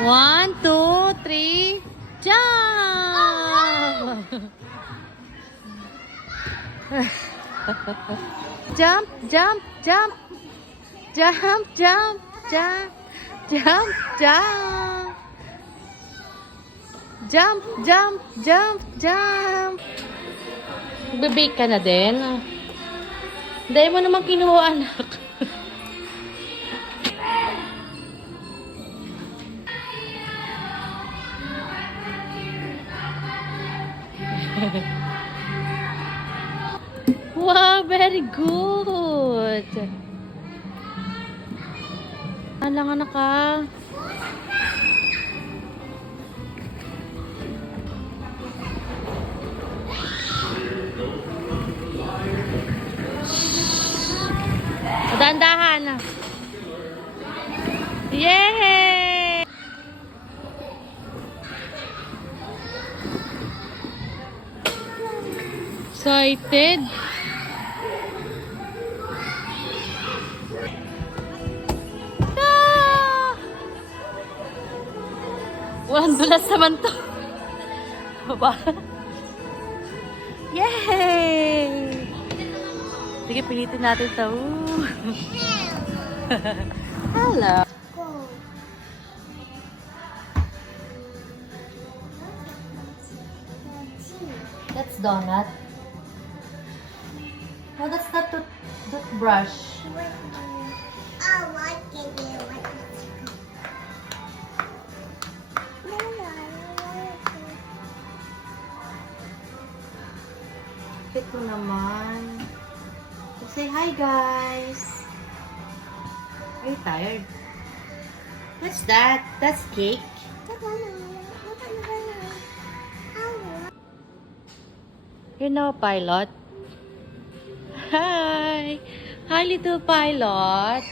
One, two, three, jump! Jump, jump, jump, jump, jump, jump, jump, jump, jump, jump, jump, jump. Bibig ka na din. Dahil mo naman kinuha, anak. Wow, very good. Alang anak ka. Dahan-dahan. Yay! Excited. Walang dulas naman to. Baba. Yay! Sige, pilitin natin to. Hello. That's donut. No, that's not toothbrush. Fit mo naman. Say hi, guys. Are you tired? What's that? That's cake. You're now a pilot. Hi. Hi, little pilot.